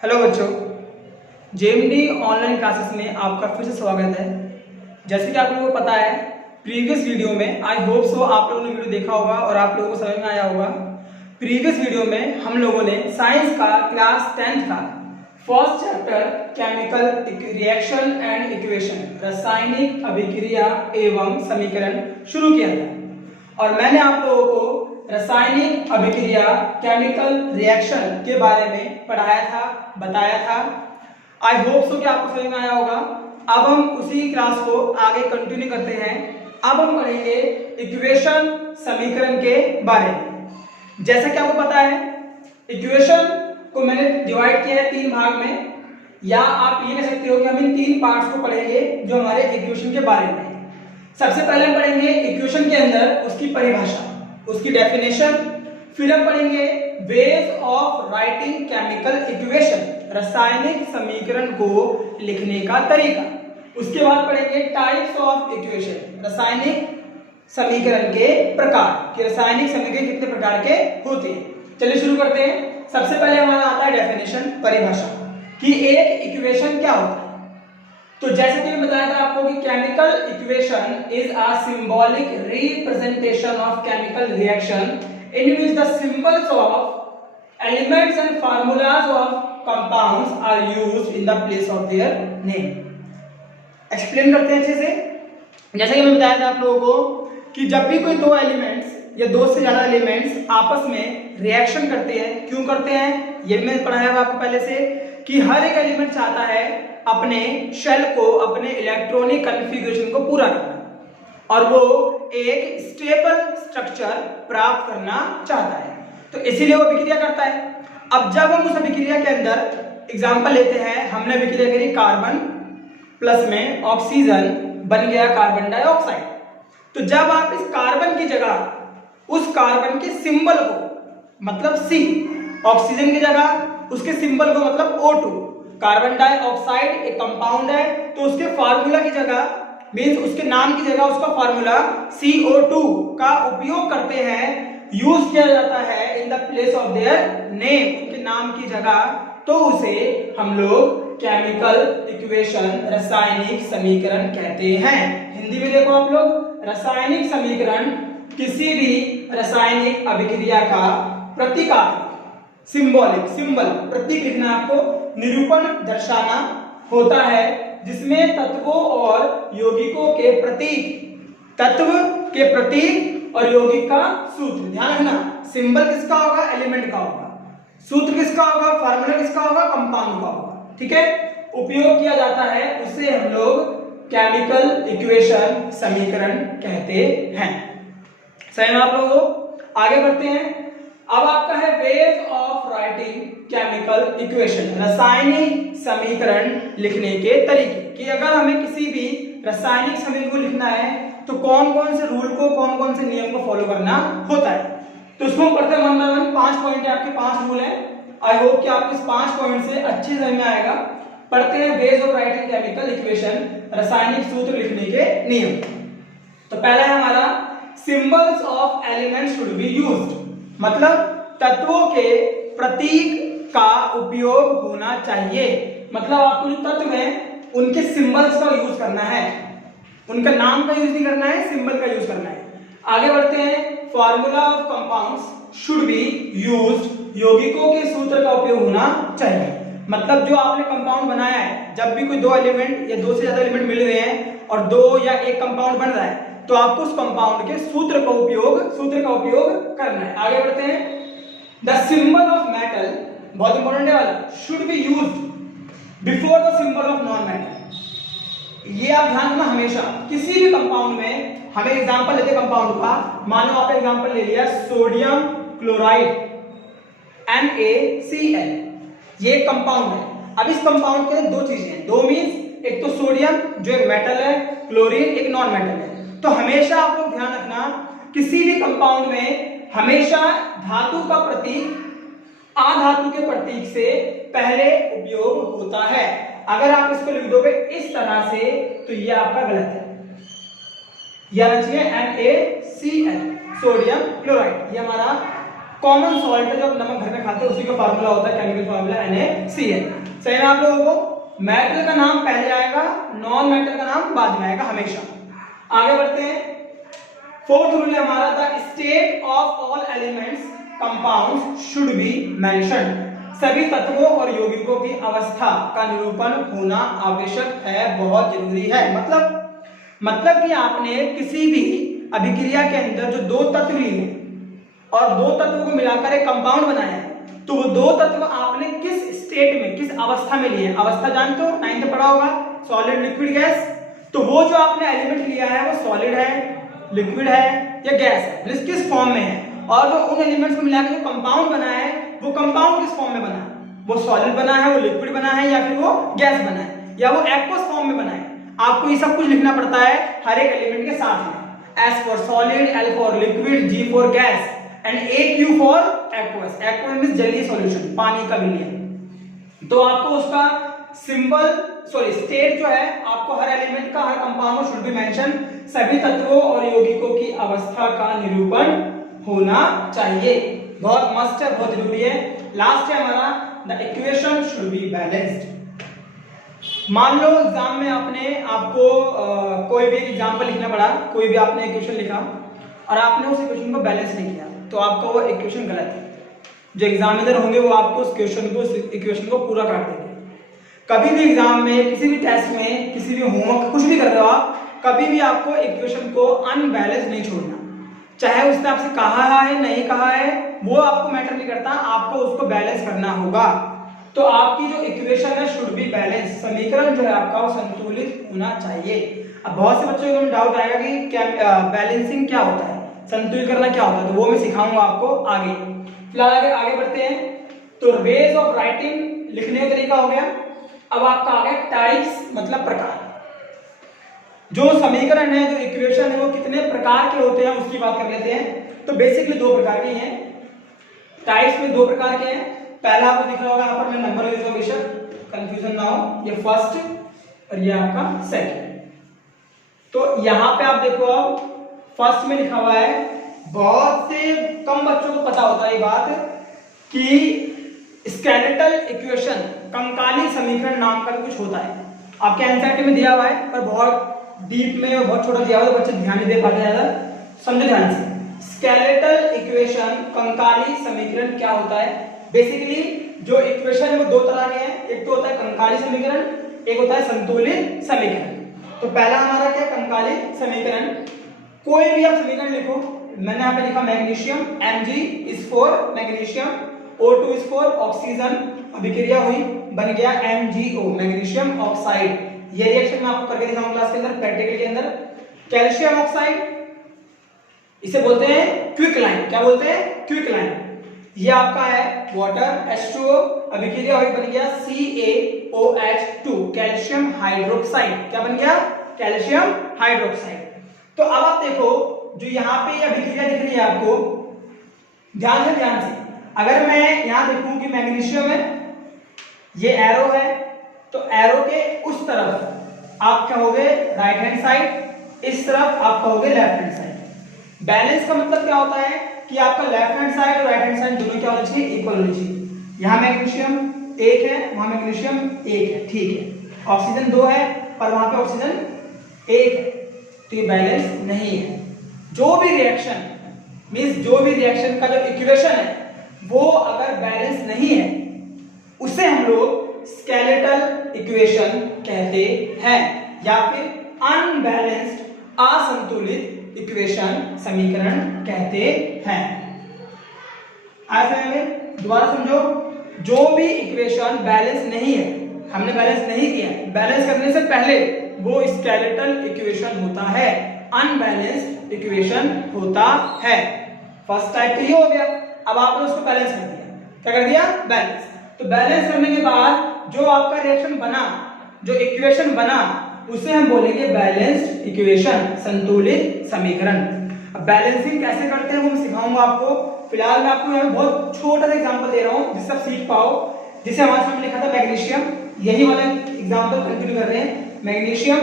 Hello बच्चों, JMD online classes में आपका फिर से स्वागत है। जैसे कि आप लोगों को पता है, प्रीवियस वीडियो में आई होप सो आप लोगों ने वीडियो देखा होगा और आप लोगों को समझ में आया होगा। प्रीवियस वीडियो में हम लोगों ने साइंस का क्लास 10th का first chapter chemical reaction and equation, रासायनिक अभिक्रिया एवं समीकरण शुरू किया था और मैंने आप लोगों को रासायनिक अभिक्रिया केमिकल रिएक्शन के बारे में पढ़ाया था, बताया था। आई होप सो कि आपको समझ में आया होगा। अब हम उसी क्लास को आगे कंटिन्यू करते हैं। अब हम पढ़ेंगे इक्वेशन, समीकरण के बारे में। जैसा कि आपको पता है, इक्वेशन को मैंने डिवाइड किया है 3 भाग में, या आप ये कह सकते हो कि हम इन 3 पार्ट्स को पढ़ेंगे जो हमारे इक्वेशन के बारे में। सबसे पहले हम पढ़ेंगे इक्वेशन के अंदर उसकी परिभाषा, उसकी डेफिनेशन। फिर हम पढ़ेंगे ways of writing chemical equation, रासायनिक समीकरण को लिखने का तरीका। उसके बाद पढ़ेंगे टाइप्स ऑफ इक्वेशन, रासायनिक समीकरण के प्रकार, कि रासायनिक समीकरण कितने प्रकार के होते हैं। चलिए शुरू करते हैं। सबसे पहले हमारा आता है डेफिनेशन, परिभाषा, कि एक इक्वेशन क्या होता है। तो जैसे कि मैं बताया था आपको कि chemical equation is a symbolic representation of chemical reaction in which the symbols of elements and formulas of compounds are used in the place of their name। Explain करते हैं अच्छे से। जैसे कि मैं बताया था आप लोगों को कि जब भी कोई दो एलिमेंट्स या दो से ज्यादा एलिमेंट्स आपस में रिएक्शन करते हैं, क्यों करते हैं ये मैंने पढ़ाया हुआ आपको पहले से, कि हर एक एलिमेंट चाहता है अपने शेल को, अपने इलेक्ट्रॉनिक कॉन्फ़िगरेशन को पूरा करना और वो एक स्टेबल स्ट्रक्चर प्राप्त करना चाहता है, तो इसीलिए वो अभिक्रिया करता है। अब जब हम उस अभिक्रिया के अंदर एग्जांपल लेते हैं, हमने अभिक्रिया करी कार्बन प्लस में ऑक्सीजन, बन गया कार्बन डाइऑक्साइड। तो जब आप इस कार्बन की जगह उस कार्बन के सिंबल को, मतलब C, ऑक्सीजन की जगह उसके सिंबल को मतलब O2, कार्बन डाइऑक्साइड एक कंपाउंड है तो उसके फार्मूला की जगह, मीन्स उसके नाम की जगह उसका फार्मूला CO2 का उपयोग करते हैं, यूज किया जाता है in the place of their name, उनके नाम की जगह, तो उसे हम लोग केमिकल इक्वेशन, रासायनिक समीकरण कहते हैं। हिंदी में देखो आप लोग, रासायनिक समीकरण किसी भी रासायनिक अभिक्रिया का प्रतीकात्मक, सिंबॉलिक, सिंबल, प्रतीक लिखना, आपको निरूपण दर्शाना होता है, जिसमें तत्वों और यौगिकों के प्रतीक, तत्व के प्रतीक और यौगिक का सूत्र। ध्यान रखना, सिंबल किसका होगा, एलिमेंट का होगा, सूत्र किसका होगा, फार्मूला किसका होगा, कंपाउंड का होगा, ठीक है, उपयोग किया जाता है, उसे हम लोग केमिकल इक्वेशन, समीकरण कहते हैं। सही ना आप लोगों को? आगे बढ़ते हैं। अब आपका है ways of writing chemical equation, रासायनिक समीकरण लिखने के तरीके, कि अगर हमें किसी भी रासायनिक समीकरण को लिखना है तो कौन कौन से रूल को, कौन कौन से नियम को फॉलो करना होता है। तो इसको हम पढ़ते हैं 1 by 1। 5 पॉइंट है आपके, 5 रूल है। आई होप कि आपको इस 5 पॉइंट से अच्छे समझ में आएगा। पढ़ते हैं ways of writing chemical equation, रासायनिक सूत्र लिखने के नियम। तो पहला है हमारा symbols of elements should be used, मतलब तत्वों के प्रतीक का उपयोग होना चाहिए। मतलब आपको जो तत्व है उनके सिंबल्स का यूज करना है, उनका नाम का यूज नहीं करना है, सिंबल का यूज करना है। आगे बढ़ते हैं। Formula of compounds should be used, यौगिकों के सूत्र का उपयोग होना चाहिए। मतलब जो आपने कंपाउंड बनाया है, जब भी कोई दो एलिमेंट या दो से ज्यादा एलिमेंट मिल रहे हैं और दो या एक कंपाउंड बन रहा है, तो आपको उस कंपाउंड के सूत्र का उपयोग करना है। आगे बढ़ते हैं। द सिंबल ऑफ मेटल, बहुत इंपॉर्टेंट है वाला, should be used before the symbol of non metal. ये आप ध्यान रखना हमेशा, किसी भी कंपाउंड में। हमें एग्जांपल लेते हैं कंपाउंड का, मान लो आपने एग्जांपल ले लिया सोडियम क्लोराइड NaCl, ये कंपाउंड है। अब इस कंपाउंड के अंदर दो चीजें हैं, दो मींस एक तो सोडियम जो एक मेटल है, क्लोरीन एक नॉन मेटल है। तो हमेशा आप लोग ध्यान रखना, किसी भी कंपाउंड में हमेशा धातु का प्रतीक अधातु के प्रतीक से पहले उपयोग होता है। अगर आप इसको लिख दोगे इस तरह से तो ये आपका गलत है। यह आना चाहिए NaCl, सोडियम क्लोराइड, ये हमारा कॉमन सॉल्ट है जो नमक घर में खाते हैं, उसी का फार्मूला होता है केमिकल फार्मूला NaCl। सही है आप लोगों को? मेटल का नाम पहले आएगा, नॉन मेटल का नाम बाद में आएगा हमेशा। आगे बढ़ते हैं। फोर्थ रूल है हमारा, the state of all elements compounds should be mentioned. सभी तत्वों और यौगिकों की अवस्था का निरूपण होना आवश्यक है, बहुत जरूरी है। मतलब कि आपने किसी भी अभिक्रिया के अंदर जो दो तत्व लिए और दो तत्वों को मिलाकर एक कंपाउंड बनाया है, तो वो दो तत्व आपने किस स्टेट में, किस अवस्था में लिए? अवस्था जानते हो, 9th में पढ़ा होगा, सॉलिड लिक्विड गैस। तो वो जो आपने एलिमेंट लिया है वो सॉलिड है, लिक्विड है या गैस है, मतलब किस फॉर्म में है। और जो उन एलिमेंट्स को मिलाकर जो कंपाउंड बना है, वो कंपाउंड किस फॉर्म में बना है? वो सॉलिड बना है, वो लिक्विड बना है, या फिर वो गैस बना है, या वो एक्वस फॉर्म में बना है। आपको ये सब कुछ लिखना पड़ता है हर एक एलिमेंट के साथ में। S for solid, L for liquid, G for gas and AQ for aqueous. Aqueous means जलीय सॉल्यूशन, पानी का विलयन। तो आपको उसका सिंबल स्टेट जो है, आपको हर एलिमेंट का, हर कंपाउंड शुड बी मेंशन। सभी तत्वों और यौगिकों की अवस्था का निरूपण होना चाहिए। बहुत मस्त है, बहुत जरूरी है। लास्ट है हमारा, the equation should be balanced. मान लो एग्जाम में आपको कोई भी एग्जाम्पल लिखना पड़ा, कोई भी आपने इक्वेशन लिखा और आपने उस इक्वेशन को बैलेंस नहीं किया, तो आपका वो इक्वेशन गलत है। जो एग्जामिनर होंगे वो आपको उस इक्वेशन को पूरा काट देंगे। कभी भी एग्जाम में, किसी भी टेस्ट में, किसी भी होमवर्क, कुछ भी कर रहे हो आप, कभी भी आपको इक्वेशन को अनबैलेंस नहीं छोड़ना। चाहे उसने आपसे कहा है नहीं कहा है, वो आपको मैटर नहीं करता, आपको उसको बैलेंस करना होगा। तो आपकी जो इक्वेशन है शुड बी बैलेंस, समीकरण जो है आपका वो संतुलित होना चाहिए। अब बहुत से बच्चों को डाउट आएगा कि क्या बैलेंसिंग क्या होता है, संतुलित करना क्या होता है, तो वो मैं सिखाऊंगा आपको आगे। फिलहाल आगे बढ़ते हैं। तो वेज ऑफ राइटिंग, लिखने का तरीका हो गया। अब आपका आ गया टाइप्स, मतलब प्रकार। जो समीकरण है, जो इक्वेशन है, वो कितने प्रकार के होते हैं उसकी बात कर लेते हैं। तो बेसिकली दो प्रकार के हैं, टाइप्स में दो प्रकार के हैं। पहला आपको दिख रहा होगा, यहाँ पर मैं नंबर लिख रहा हूँ, बेशक कंफ्यूजन ना हो, ये फर्स्ट और ये आपका सेकंड। तो यहाँ पे आप देखो, अब फर्स्ट में लिखा हुआ है, बहुत से कम बच्चों को पता होता है ये बात कि स्केलेटल इक्वेशन, कंकाली समीकरण नाम का कुछ होता है। आपके एनसीईआरटी में दिया हुआ है, पर बहुत डीप में और बहुत छोटा दिया हुआ है, बच्चे ध्यान नहीं दे पाते ज्यादा। समझो ध्यान से, स्केलेटल इक्वेशन, कंकाली समीकरण क्या होता है। बेसिकली जो इक्वेशन है वो दो तरह के हैं, एक तो होता है कंकाली समीकरण, एक होता है संतुलित समीकरण। तो पहला हमारा क्या है, कंकाली समीकरण। कोई भी आप समीकरण लिखो, मैंने यहाँ पे लिखा magnesium, Mg is for magnesium, O2 is for oxygen, अभिक्रिया हुई, बन गया MgO, मैग्नीशियम ऑक्साइड। ये रिएक्शन मैं आपको करके दिखाऊंगा क्लास के अंदर, प्रैक्टिकल के अंदर। कैल्शियम ऑक्साइड, इसे बोलते हैं क्विक लाइन। क्या बोलते हैं? Quick line. ये आपका है वाटर, H2O, अभिक्रिया हुई, बन गया CaOH2, कैल्शियम हाइड्रोक्साइड। क्या बन गया? Calcium hydroxide. तो अब आप देखो, जो यहाँ पे अभिक्रिया दिख रही है आपको, ध्यान से अगर मैं यहाँ देखूं कि मैग्नीशियम है, ये एरो है, तो एरो के उस तरफ आप क्या हो गए, राइट हैंड साइड, इस तरफ आप कहोगे लेफ्ट हैंड साइड। बैलेंस का मतलब क्या होता है कि आपका लेफ्ट हैंड साइड और राइट हैंड साइड दोनों क्या होना चाहिए, इक्वल होनी चाहिए। यहाँ मैग्नीशियम एक है, वहां मैग्नीशियम एक है, ठीक है। ऑक्सीजन 2 है, पर वहां पे ऑक्सीजन 1 है, तो ये बैलेंस नहीं है। जो भी रिएक्शन मींस जो भी रिएक्शन का जो इक्वेशन है वो अगर बैलेंस नहीं है, उसे हम लोग स्केलेटल इक्वेशन कहते हैं, या फिर अनबैलेंस्ड, असंतुलित इक्वेशन, समीकरण कहते हैं। ऐसे में दोबारा समझो, जो भी इक्वेशन बैलेंस नहीं है, हमने बैलेंस नहीं किया, बैलेंस करने से पहले वो स्केलेटल इक्वेशन होता है, अनबैलेंस्ड इक्वेशन होता है। फर्स्ट टाइप तो ये हो गया। अब आपने उसको बैलेंस कर दिया, क्या कर दिया, बैलेंस। तो बैलेंस करने के बाद जो आपका रिएक्शन बना, जो इक्वेशन बना, उसे हम बोलेंगे बैलेंस्ड इक्वेशन, संतुलित समीकरण। अब बैलेंसिंग कैसे करते हैं वो मैं सिखाऊंगा आपको। फिलहाल मैं आपको यहाँ बहुत छोटा सा एग्जांपल दे रहा हूँ जिससे आप सीख पाओ। जिसे हमारे सामने लिखा था मैग्नीशियम, यही वाला एग्जांपल कंटिन्यू कर रहे हैं। मैग्नीशियम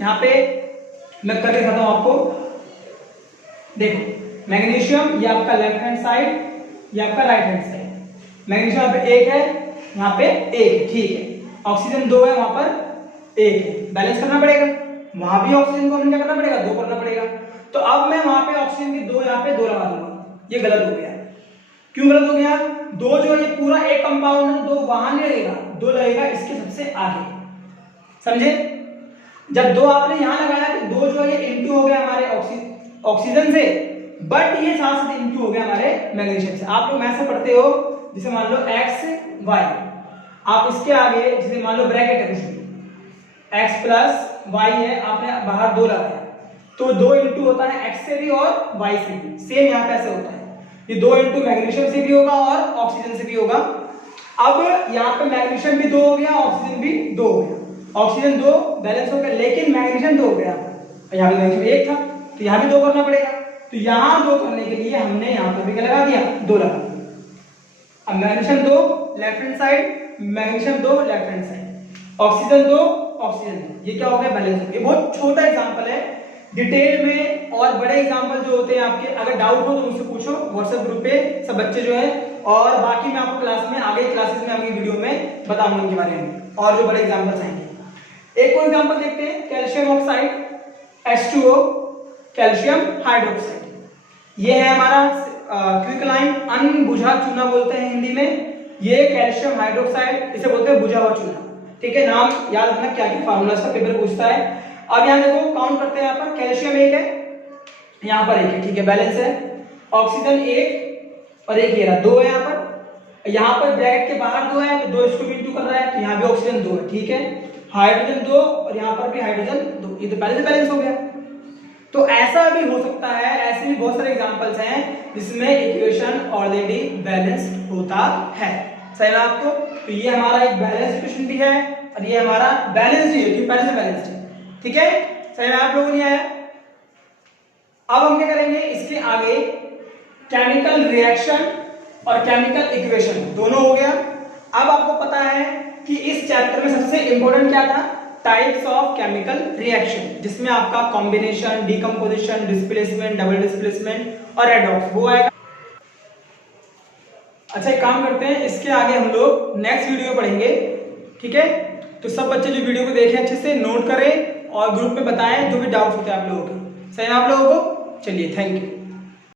यहाँ पे मैं करके दिखाता हूँ आपको। देखो मैग्नीशियम, ये आपका लेफ्ट हैंड साइड, ये आपका राइट हैंड साइड। मैग्नीशियम यहाँ पे 1 है, यहाँ पे 1 है, ठीक है। ऑक्सीजन 2 है, वहां पर 1 है, बैलेंस करना पड़ेगा। वहां भी ऑक्सीजन को हमें क्या करना पड़ेगा, 2 करना पड़ेगा। तो अब मैं वहां पे ऑक्सीजन के 2 यहाँ पे 2 लगा दूंगा, ये गलत हो गया। क्यों गलत हो गया? 2 जो ये पूरा एक कंपाउंड है, 2 वहां नहीं लगेगा, 2 लगेगा इसके सबसे आगे, समझे? जब 2 आपने यहां लगाया तो 2 जो है ये इंटू हो गया हमारे ऑक्सीजन से, बट ये साथ साथ इंटू हो गया हमारे मैग्नीशियम से। आप लोग मैथ से पढ़ते हो, जैसे मान लो x y, आप इसके आगे जैसे मान लो ब्रैकेट है कुछ भी, x प्लस y है, आपने बाहर 2 लगाया तो 2 इंटू होता है x से भी और y से भी। सेम यहाँ पे ऐसे होता है, ये 2 इंटू मैग्नीशियम से भी होगा और ऑक्सीजन से भी होगा। अब यहाँ पे मैग्नीशियम भी 2 हो गया, ऑक्सीजन भी 2 हो गया। ऑक्सीजन 2 बैलेंस हो गया, लेकिन मैग्नीशियम 2 हो गया। यहाँ पे मैग्नीशियम 1 था तो यहाँ भी 2 करना पड़ेगा। तो यहाँ 2 करने के लिए हमने यहाँ पर भी क्या लगा दिया, 2 लगा दिया। अब magnesium 2 left hand side, magnesium 2 left hand side, oxygen 2 oxygen 2, ये क्या हो गया, बैलेंस हो गया। बहुत छोटा एग्जांपल है, डिटेल में और बड़े एग्जांपल जो होते हैं आपके, अगर डाउट हो तो मुझसे पूछो व्हाट्सएप ग्रुप पे, सब बच्चे जो है, और बाकी मैं आपको क्लास में आगे क्लासेस में आगे वीडियो में बताऊंगा उनके बारे में और जो बड़े एग्जांपल्स आएंगे। एक और एग्जांपल देखते हैं, calcium oxide H2O, calcium hydroxide. ये है हमारा क्विकलाइन, अनबुझा चूना बोलते हैं हिंदी में। ये कैल्शियम हाइड्रोक्साइड, इसे बोलते हैं बुझा हुआ चूना, ठीक है। नाम याद रखना, क्या क्या फार्मूला इसका पेपर पूछता है। अब यहाँ देखो काउंट करते हैं, यहाँ पर कैल्शियम 1 है, यहाँ पर 1 है, ठीक है, बैलेंस है। ऑक्सीजन 1 और 1 ये रहा, 2 है यहाँ पर। यहाँ पर ब्रैकेट के बाहर 2 है तो 2 इसको भी इंटू कर रहा है, तो यहाँ भी ऑक्सीजन 2 है, ठीक है। हाइड्रोजन 2 और यहाँ पर भी हाइड्रोजन 2, ये तो पहले से बैलेंस हो गया। तो ऐसा भी हो सकता है, ऐसे भी बहुत सारे एग्जांपल्स हैं जिसमें इक्वेशन ऑलरेडी बैलेंस्ड होता है। सही है आपको? तो ये हमारा एक बैलेंस इक्वेशन भी है और ये हमारा बैलेंस ही है, क्योंकि पहले से बैलेंस्ड है, ठीक है। सही में आप लोगों ने आया। अब हम क्या करेंगे, इसके आगे केमिकल रिएक्शन और केमिकल इक्वेशन दोनों हो गया। अब आपको पता है कि इस चैप्टर में सबसे इंपॉर्टेंट क्या था, टाइप्स ऑफ केमिकल रिएक्शन, जिसमें आपका combination, decomposition, displacement, double displacement और रेडॉक्स वो आएगा। अच्छा एक काम करते हैं, इसके आगे हम लोग नेक्स्ट वीडियो में पढ़ेंगे, ठीक है। तो सब बच्चे जो वीडियो को देखें अच्छे से नोट करें और ग्रुप में बताएं जो भी डाउट्स होते हैं आप लोगों के। सही है आप लोगों को? चलिए, थैंक यू।